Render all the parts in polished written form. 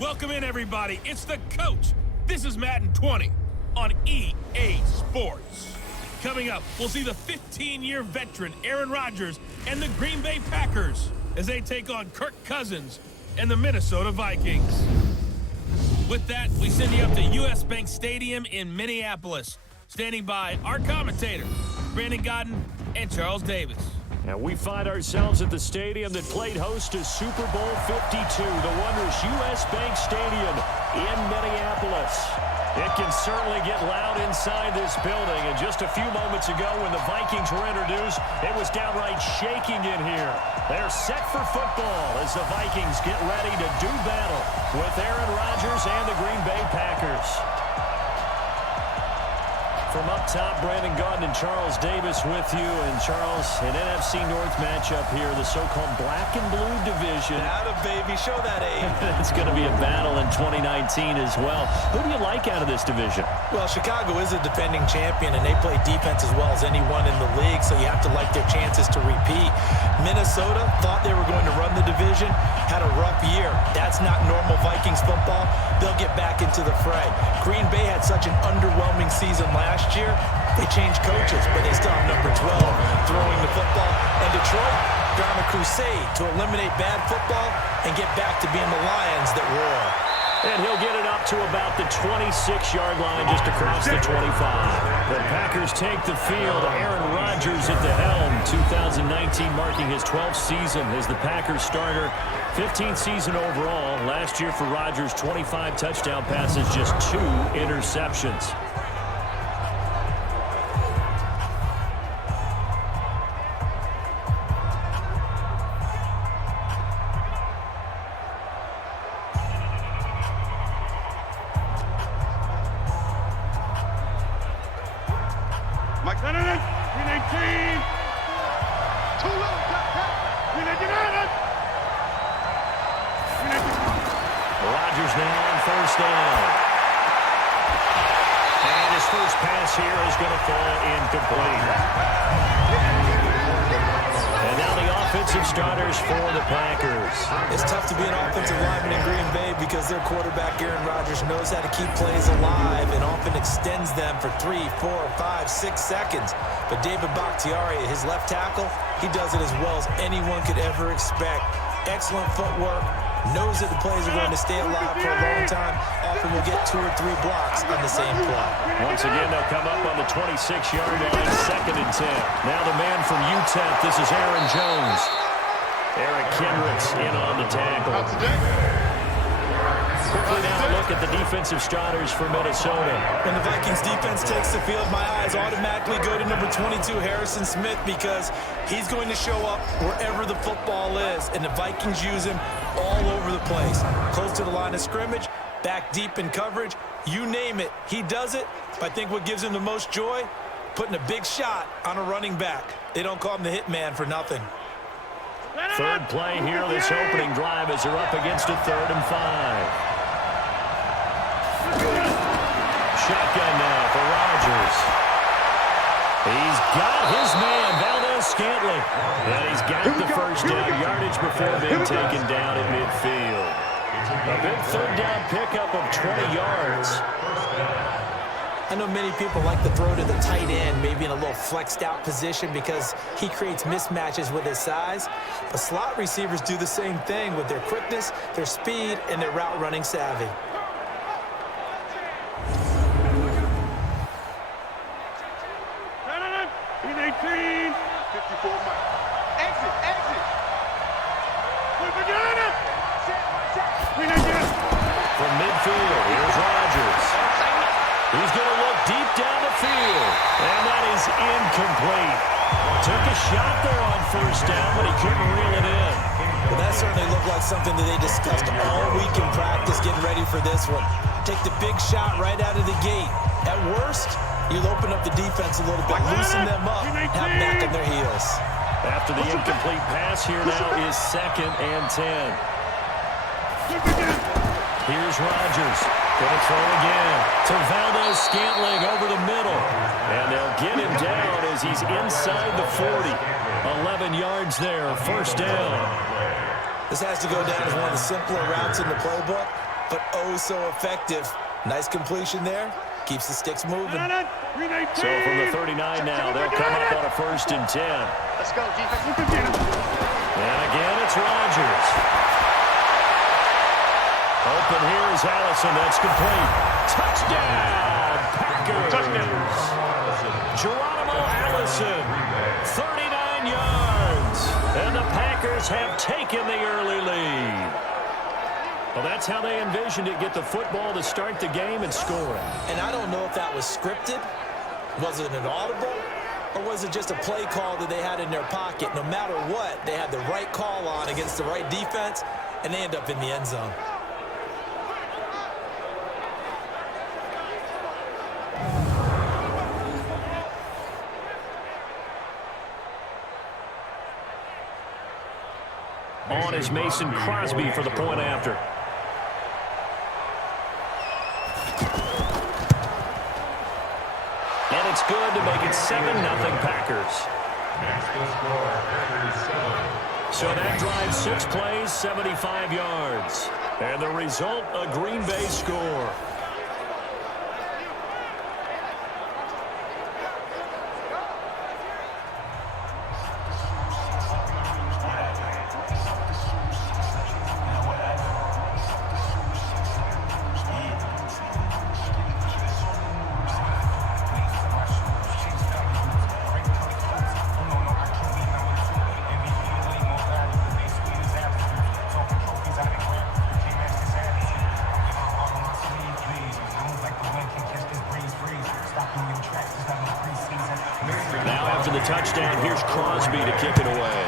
Welcome in, everybody. It's the coach. This is Madden 20 on EA Sports. Coming up, we'll see the 15-year veteran Aaron Rodgers and the Green Bay Packers as they take on Kirk Cousins and the Minnesota Vikings. With that, we send you up to US Bank Stadium in Minneapolis. Standing by our commentators, Brandon Godden and Charles Davis. And we find ourselves at the stadium that played host to Super Bowl 52, the wondrous US Bank Stadium in Minneapolis. It can certainly get loud inside this building. And just a few moments ago when the Vikings were introduced, it was downright shaking in here. They're set for football as the Vikings get ready to do battle with Aaron Rodgers and the Green Bay Packers. From up top, Brandon Godden and Charles Davis with you. And Charles, an NFC North matchup here, the so-called black and blue division. Atta baby, show that aim. It's going to be a battle in 2019 as well. Who do you like out of this division? Well, Chicago is a defending champion, and they play defense as well as anyone in the league, so you have to like their chances to repeat. Minnesota thought they were going to run the division, had a rough year. That's not normal Vikings football. They'll get back into the fray. Green Bay had such an underwhelming season last year. They changed coaches, but they still have number 12 throwing the football. And Detroit, they're on a crusade to eliminate bad football and get back to being the Lions that roar. And he'll get it up to about the 26-yard line, just across the 25. The Packers take the field. Aaron Rodgers at the helm. 2019 marking his 12th season as the Packers starter. 15th season overall. Last year for Rodgers, 25 touchdown passes, just 2 interceptions. Rodgers now on first down. And his first pass here is going to fall incomplete. And now the offensive starters for the Packers. It's tough to be an offensive lineman in Green Bay because their quarterback, Aaron Rodgers, knows how to keep plays alive and often extends them for 3, 4, 5, 6 seconds. But David Bakhtiari, his left tackle, he does it as well as anyone could ever expect. Excellent footwork. Knows that the plays are going to stay alive for a long time. Often will get 2 or 3 blocks on the same play. Once again, they'll come up on the 26-yard line, 2nd and 10. Now the man from UTEP, this is Aaron Jones. Eric Kendricks in on the tackle. Quickly now a look at the defensive starters for Minnesota. When the Vikings defense takes the field, my eyes automatically go to number 22, Harrison Smith, because he's going to show up wherever the football is, and the Vikings use him all over the place. Close to the line of scrimmage, back deep in coverage, you name it, he does it. I think what gives him the most joy, putting a big shot on a running back. They don't call him the hitman for nothing. Third play here, this opening drive as they're up against a 3rd and 5. Shotgun now for Rodgers. He's got his man, Valdez-Scantling. And he's got the first down yardage before being taken down at midfield. A big 3rd down pickup of 20 yards. I know many people like to throw to the tight end, maybe in a little flexed out position because he creates mismatches with his size. But slot receivers do the same thing with their quickness, their speed, and their route running savvy. From midfield, here's Rodgers. He's going to look deep down the field, and that is incomplete. Took a shot there on first down, but he couldn't reel it in. Well, that certainly looked like something that they discussed all week in practice, getting ready for this one. Take the big shot right out of the gate. At worst, you'll open up the defense a little bit, loosen them up, have them back on their heels. After the incomplete pass, here now is 2nd and 10. Here's Rodgers. Going to throw again to Valdez-Scantling over the middle. And they'll get him down as he's inside the 40. 11 yards there, first down. This has to go down as one of the simpler routes in the playbook, but oh so effective. Nice completion there. Keeps the sticks moving. So from the 39 now, they'll come up on a 1st and 10. Let's go, defense. And again, it's Rodgers. Open here is Allison. That's complete. Touchdown, Packers. Geronimo Allison, 39 yards. And the Packers have taken the early lead. Well, that's how they envisioned it. Get the football to start the game and score it. And I don't know if that was scripted. Was it an audible? Or was it just a play call that they had in their pocket? No matter what, they had the right call on against the right defense, and they end up in the end zone. On is Mason Crosby for the point after. And it's good to make it 7-0 Packers. So that drives 6 plays, 75 yards. And the result, a Green Bay score. After the touchdown, here's Crosby to kick it away.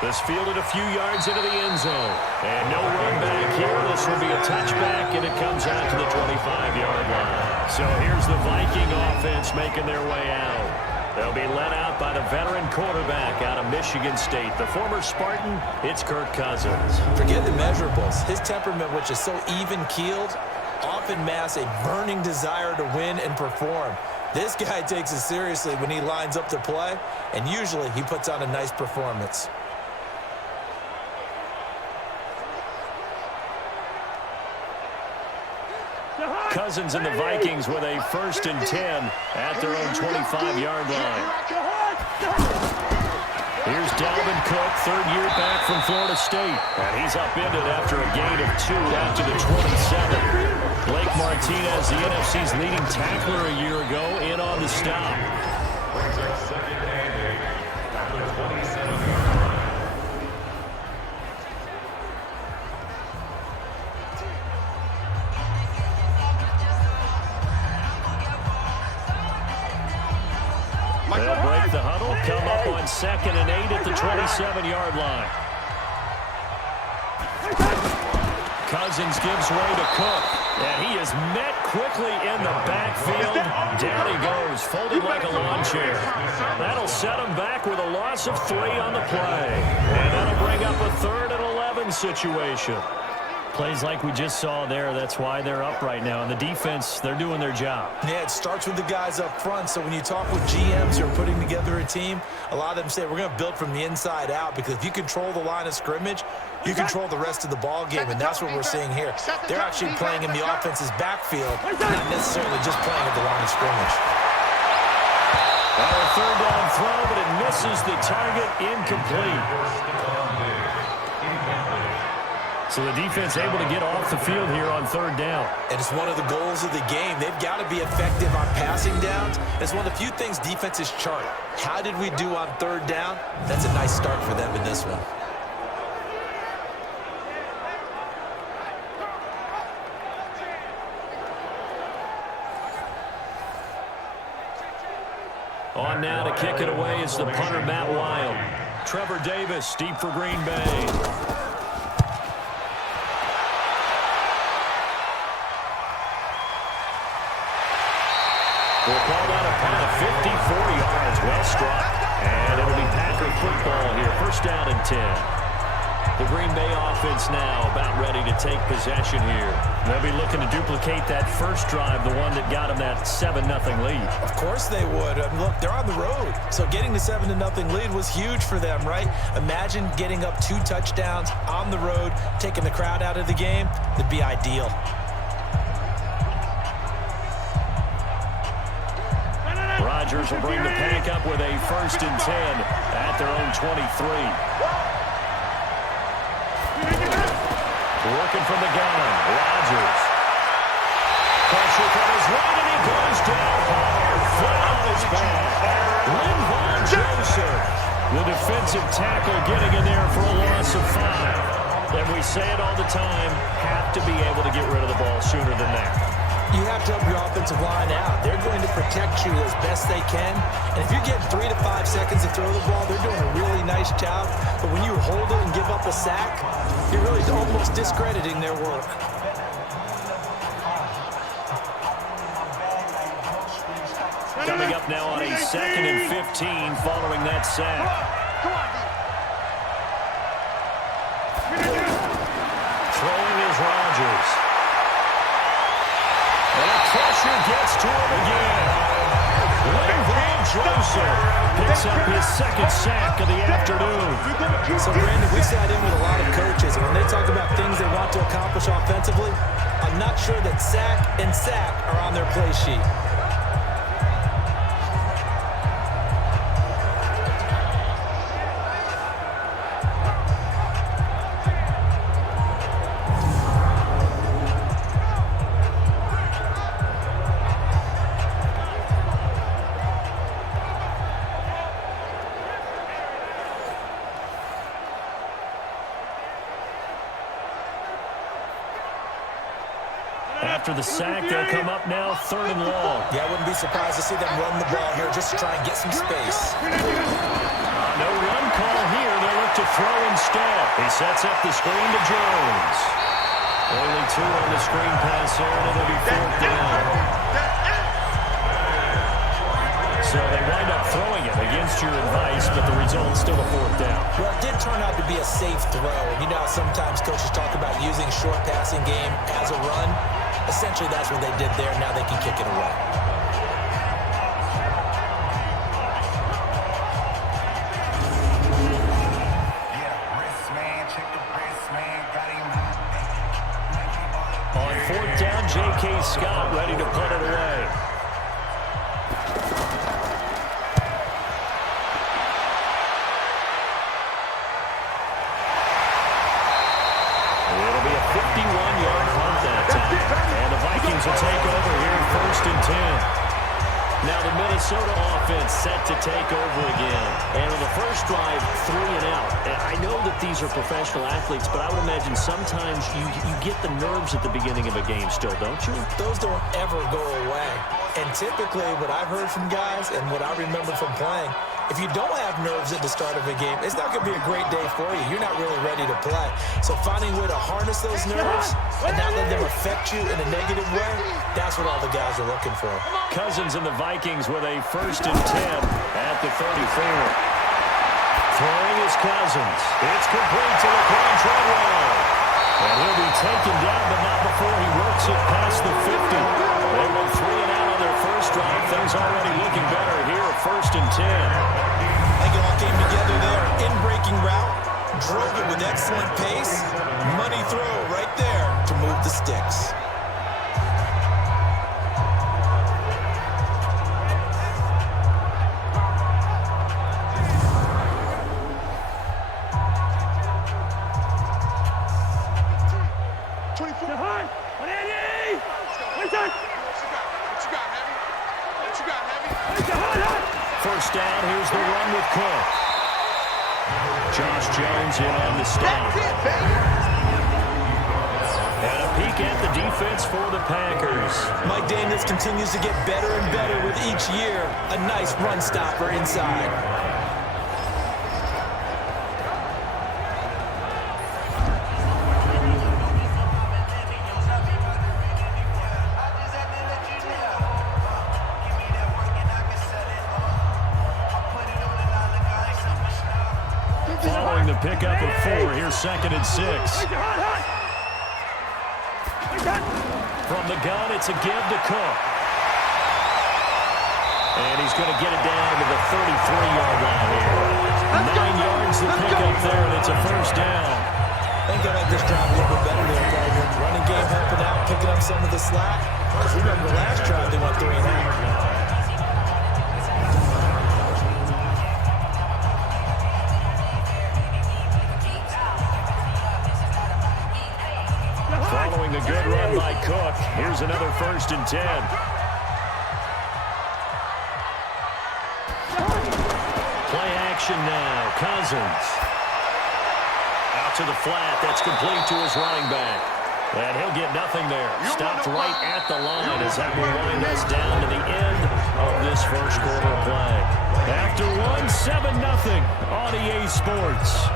This fielded a few yards into the end zone. And no run back here. This will be a touchback, and it comes out to the 25-yard line. So here's the Viking offense making their way out. They'll be led out by the veteran quarterback out of Michigan State. The former Spartan, it's Kirk Cousins. Forget the measurables. His temperament, which is so even-keeled, often masks a burning desire to win and perform. This guy takes it seriously when he lines up to play, and usually he puts on a nice performance. Cousins and the Vikings with a 1st and 10 at their own 25-yard line. Here's Dalvin Cook, 3rd year back from Florida State. And he's upended after a gain of 2 out to the 27. Blake Martinez, the NFC's leading tackler a year ago, in on the stop. They'll break the huddle, come up on 2nd and 8 at the 27-yard line. Cousins gives way to Cook, and he is met quickly in the backfield. Down he goes, folded like a lawn chair. That'll set him back with a loss of 3 on the play. And that'll bring up a 3rd and 11 situation. Plays like we just saw there, that's why they're up right now. And the defense, they're doing their job. Yeah, it starts with the guys up front. So when you talk with GMs who are putting together a team, a lot of them say we're going to build from the inside out, because if you control the line of scrimmage, you control the rest of the ball game, and that's what we're seeing here. They're actually playing in the offense's backfield, not necessarily just playing at the line of scrimmage. A 3rd down throw, but it misses the target, incomplete. So the defense able to get off the field here on 3rd down. And it's one of the goals of the game. They've got to be effective on passing downs. It's one of the few things defenses chart. How did we do on 3rd down? That's a nice start for them in this one. On now to kick it away is the punter, Matt Wild. Trevor Davis, deep for Green Bay. We'll call that a punt of 54 yards. Well struck. And it'll be Packer football here. 1st down and 10. The Green Bay offense now about ready to take possession here. They'll be looking to duplicate that first drive, the one that got them that 7-0 lead. Of course they would. Look, they're on the road. So getting the 7-0 lead was huge for them, right? Imagine getting up 2 touchdowns on the road, taking the crowd out of the game. That'd be ideal. Rodgers will bring the Pack up with a 1st and 10 at their own 23. Working from the gun, Rodgers. Pressure from his right, and he goes down hard. Flat on his back. Linval Joseph, the defensive tackle, getting in there for a loss of 5. And we say it all the time, have to be able to get rid of the ball sooner than that. You have to help your offensive line out. They're going to protect you as best they can. And if you're getting 3 to 5 seconds to throw the ball, they're doing a really nice job. But when you hold it and give up a sack, you're really almost discrediting their work. Coming up now on a 2nd and 15 following that sack. Throwing is Rodgers. And the pressure gets to him again. Linval Joseph picks up his 2nd sack of the afternoon. So, Brandon, we sat in with a lot of coaches, and when they talk about things they want to accomplish offensively, I'm not sure that sack and sack are on their play sheet. After the sack, they'll come up now 3rd and long. Yeah, I wouldn't be surprised to see them run the ball here just to try and get some space. No run call here. They'll look to throw instead. He sets up the screen to Jones. Only 2 on the screen pass there, and it'll be 4th down. So they wind up throwing it against your advice, but the result's still a 4th down. Well, it did turn out to be a safe throw. And you know how sometimes coaches talk about using short passing game as a run? Essentially, that's what they did there. Now they can kick it away. On 4th down, J.K. Scott ready to put it away. It'll be a 51-yard punt that time. And the Vikings will take over here, 1st and 10. Now the Minnesota offense set to take over again. And on the first drive, 3 and out. And I know that these are professional athletes, but I would imagine sometimes you get the nerves at the beginning of a game still, don't you? Those don't ever go away. And typically what I've heard from guys and what I remember from playing, if you don't have nerves at the start of a game, it's not going to be a great day for you. You're not really ready to play. So finding a way to harness those nerves and not let them affect you in a negative way, that's what all the guys are looking for. Cousins and the Vikings with a 1st and 10 at the 34. Throwing is Cousins. It's complete to Laquan Treadwell. And he'll be taken down, but not before he works it past the 50. They went 3 and out on their first drive. Things already looking better here at 1st and 10. I think it all came together there. In-breaking route, drove it with excellent pace. Money throw right there to move the sticks. First down, here's the run with Cook. Josh Jones in on the stop. And a peek at the defense for the Packers. Mike Daniels continues to get better and better with each year. A nice run stopper inside. Following the a pickup of 4. Here's 2nd and 6. From the gun, it's a give to Cook. And he's going to get it down to the 33-yard line here. 9 yards to pick up there, and it's a first down. I think I like this drive a little bit better there, partner. Running game helping out, picking up some of the slack. Because remember the last drive, they went 3 and out. Following a good run by Cook, here's another 1st and 10. Play action now. Cousins. Out to the flat. That's complete to his running back. And he'll get nothing there. Stopped right at the line as that will wind us down to the end of this first quarter play. After one, 7-0 on EA Sports.